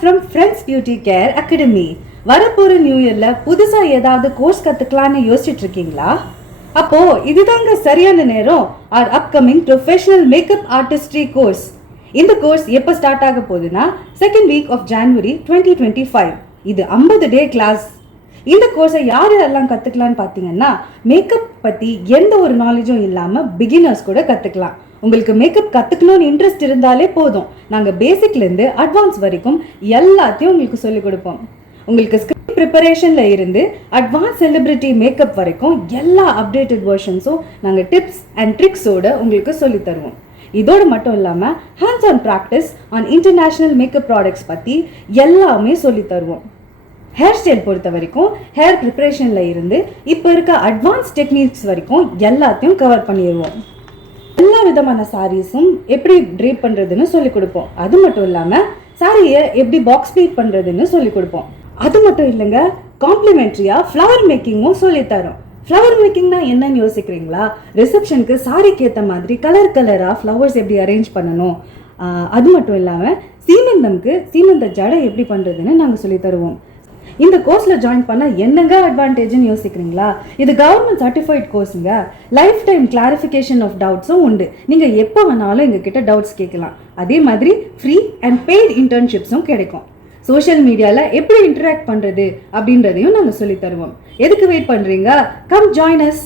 from Friends Beauty Care Academy. வரப்போற new இயர்ல புதுசா ஏதாவது கோர்ஸ் கத்துக்கலாம்னு யோசிச்சுட்டு இருக்கீங்களா? அப்போ இதுதாங்க சரியான நேரம். our upcoming professional makeup artistry course. இந்த கோர்ஸ் எப்ப ஸ்டார்ட் ஆக போகுதுன்னா செகண்ட் வீக் ஆஃப் ஜனவரி 2025. இது 50 டே கிளாஸ். இந்த கோர்ஸை யாரெல்லாம் கத்துக்கலாம்னு பார்த்தீங்கன்னா மேக்கப் பத்தி எந்த ஒரு நாலேஜும் இல்லாம பிகினர்ஸ் கூட கத்துக்கலாம். உங்களுக்கு மேக்கப் கத்துக்கணும்னு இன்ட்ரெஸ்ட் இருந்தாலே போதும், நாங்க பேசிக்ல இருந்து அட்வான்ஸ் வரைக்கும் எல்லாத்தையும் உங்களுக்கு சொல்லிக் கொடுப்போம். உங்களுக்கு ஸ்கிரிப்ட் ப்ரிப்பரேஷன்ல இருந்து அட்வான்ஸ் செலிபிரிட்டி மேக்கப் வரைக்கும் எல்லா அப்டேட்டட் வெர்ஷன்ஸும் நாங்க டிப்ஸ் அண்ட் ட்ரிக்ஸோட உங்களுக்கு சொல்லி தருவோம். இதோடு மட்டும் இல்லாம hands on practice on international makeup products பத்தி எல்லாமே சொல்லி தருவோம். ஹேர் ஸ்டைல் பொறுத்த வரைக்கும் ஹேர் ப்ரிப்பரேஷன்ல இருந்து இப்போ இருக்க அட்வான்ஸ் டெக்னிக்ஸ் வரைக்கும் எல்லாத்தையும் கவர் பண்ணிடுவோம். எல்லா விதமான சாரீஸும் எப்படி ட்ரேப் பண்றதுன்னு சொல்லி கொடுப்போம். அது மட்டும் இல்லாம சாரியை எப்படி பாக்ஸ் பீட் பண்றதுன்னு சொல்லி கொடுப்போம். அது மட்டும் இல்லைங்க, காம்ப்ளிமெண்ட்ரியா ஃப்ளவர் மேக்கிங்கும் சொல்லி தரோம். ஃப்ளவர் மேக்கிங்னா என்னன்னு யோசிக்கிறீங்களா? ரிசப்ஷனுக்கு சாரிக்கு ஏற்ற மாதிரி கலர் கலரா ஃப்ளவர்ஸ் எப்படி அரேஞ்ச் பண்ணணும். அது மட்டும் இல்லாம சீமந்தம்க்கு சீமந்த ஜடை எப்படி பண்றதுன்னு நாங்க சொல்லி தருவோம். இந்த கோர்ஸ்ல ஜாயின் பண்ண என்னங்க அட்வான்டேஜ்னு யோசிக்கிறீங்களா? இது கவர்மெண்ட் சர்டிஃபைட் கோர்ஸுங்க. லைஃப் டைம் கிளாரிஃபிகேஷன் ஆஃப் டவுட்ஸும் உண்டு. நீங்க எப்போ வேணாலும் எங்ககிட்ட டவுட்ஸ் கேட்கலாம். அதே மாதிரி ஃப்ரீ அண்ட் பெய்ட் இன்டர்ன்ஷிப்ஸும் கிடைக்கும். சோஷியல் மீடியால எப்படி இன்டராக்ட் பண்றது அப்படின்றதையும் நாங்க சொல்லி தருவோம். எதுக்கு வெயிட் பண்றீங்க? Come join us.